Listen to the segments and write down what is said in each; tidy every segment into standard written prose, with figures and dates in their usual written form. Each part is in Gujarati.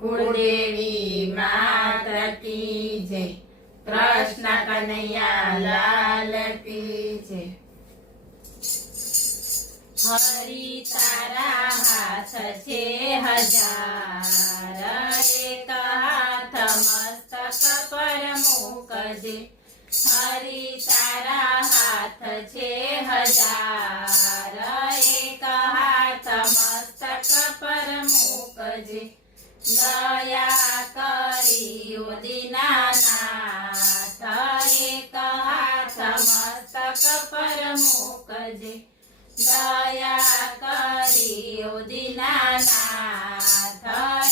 कुलदेवी माता की जय। कृष्ण कन्हैया लाल की जय। हरि तारा हाथ छे हजार, एक हाथ मस्तक पर मूकजे। हरि तारा हाथ छे हजार, एक हाथ मस्तक पर मूकजे। दया करियो दीनानाथ, एक हाथ मस्तक पर मूकजे। दया करियो दीनानाथ,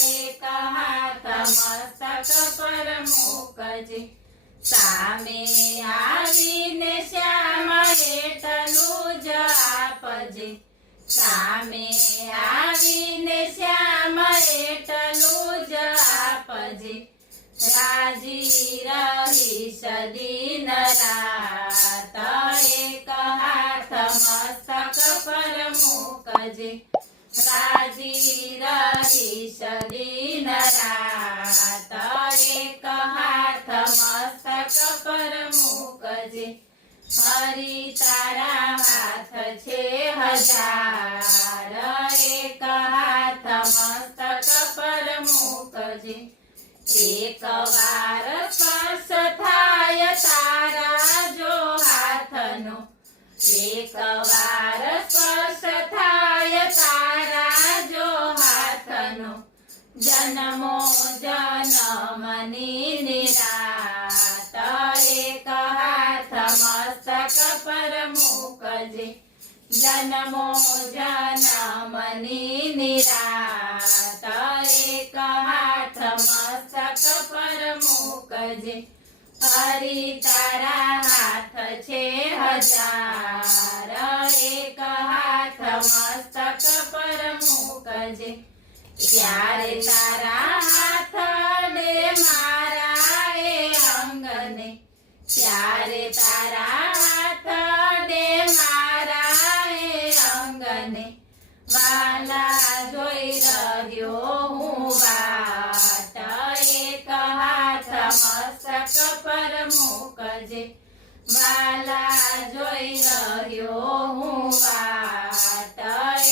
एक हाथ मस्तक पर मूकजे। सामे आवीने श्याम એટલું જ આપજે। સામે આવીને શ્યામ એટલું જ આપજે। રાજી રહીશ દિન રાત, એક હાથ મસ્તક પર મૂકજે। રાજી રહીશ દિન રાત, એક હાથ મસ્તક પર મૂકજે। હરિ તારા હાથ છે हजार, એક હાથ મસ્તક પર મૂકજે। એક વાર સ્પર્શ થાય તારા જો હાથનો, એક વાર સ્પર્શ થાય તારા જો હાથનો। જન્મો જન્મની નિરાત, એક હાથ મસ્તક પર મૂકજે। જન્મો જન્મની નિરાત, એક હાથ મસ્તક પર મૂકજે। હરિ તારા હાથ છે हजार, એક હાથ મસ્તક પર મૂકજે। ત્યારે તારા હાથ અડે મારા એ અંગને, ત્યારે તારા હાથ અડે મારા એ અંગને। વાલા જોઈ રહ્યો હું વાટ, એક હાથ મસ્તક પર મૂકજે। વાલા જોઈ રહ્યો હું વાટ,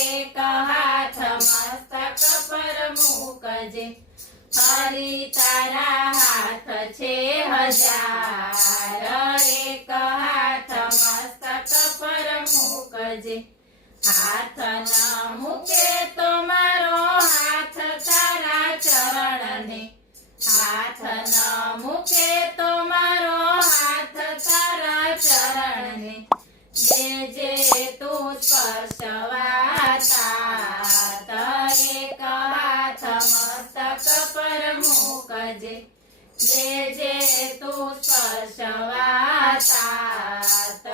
એક હાથ મસ્તક પર મૂકજે। હરિ તારા હાથ છે हजार, એક હાથ મસ્તક પર મૂકજે। હાથ ન મૂકે તો મારો હાથ તારા ચરણને, હાથ ન મૂકે તો મારો હાથ તારા ચરણને। જે જે તું સ્પર્શવા તાત, એક હાથ મસ્તક પર મૂકજે। જે જે તું સ્પર્શવા તાત,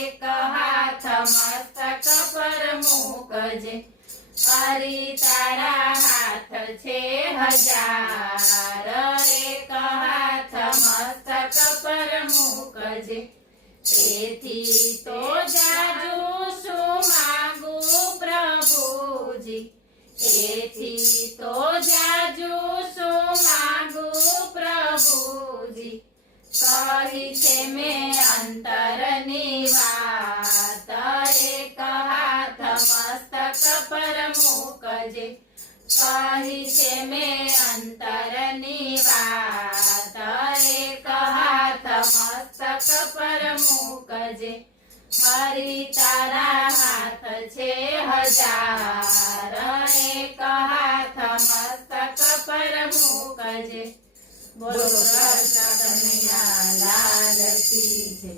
એક હાથ મસ્તક પર મૂકજે। હરિ તારા હાથ છે हजार, એક હાથ મસ્તક પર મૂકજે। એથી તો જાજુ શું માગું પ્રભુજી, એથી તો જાજુ શું માગું પ્રભુજી। કહી છે મેં અંતરની વાત, એક હાથ મસ્તક પર મૂકજે। કહી છે મેં અંતરની વાત, એક હાથ મસ્તક પર મૂકજે। હરિ તારા હાથ છે हजार, એક હાથ મસ્તક પર મૂકજે। બોલો કૃષ્ણ કનૈયા લાલ કી જય।